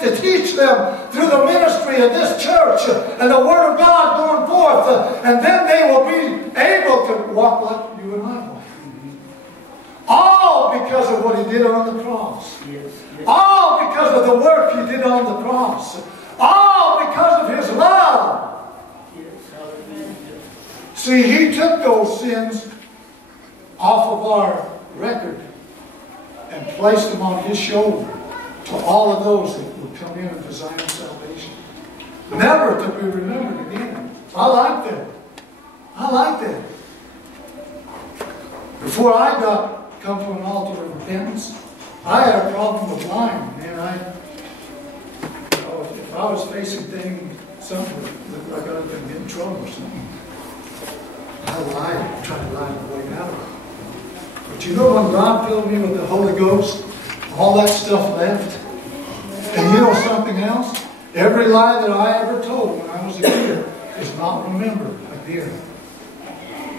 to teach them through the ministry of this church and the Word of God going forth. And then they will be able to walk like you and I walk. All because of what He did on the cross. All because of the work He did on the cross. All because of His love. See, He took those sins off of our record and placed them on His shoulder to all of those that would come in and desire salvation. Never to be remembered again. I like that. I like that. Before I come to an altar of repentance, I had a problem with lying. Man, if I was facing something that looked like I was going to get in trouble or something, I lied, tried to lie my way out of it. But you know, when God filled me with the Holy Ghost, all that stuff left. And you know something else? Every lie that I ever told when I was a kid is not remembered again.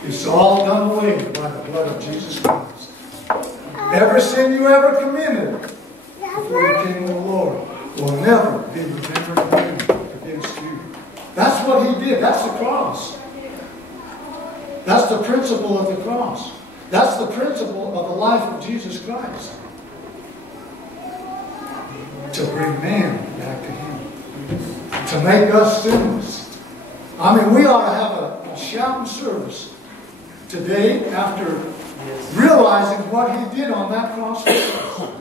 It's all done away by the blood of Jesus Christ. Every sin you ever committed before you came to the Lord will never be remembered again against you. That's what He did. That's the cross. That's the principle of the cross. That's the principle of the life of Jesus Christ. To bring man back to Him. To make us sinless. I mean, we ought to have a shouting service today after realizing what He did on that cross for us.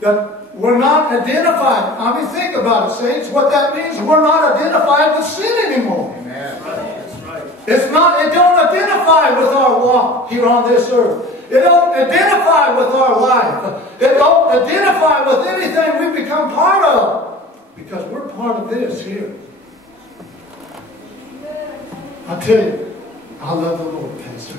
That we're not identified. I mean, think about it, saints. What that means, we're not identified with sin anymore. Amen. That's right. It don't identify with our walk here on this earth. It don't identify with our life. It don't identify with anything we become part of. Because we're part of this here. I tell you, I love the Lord, Pastor.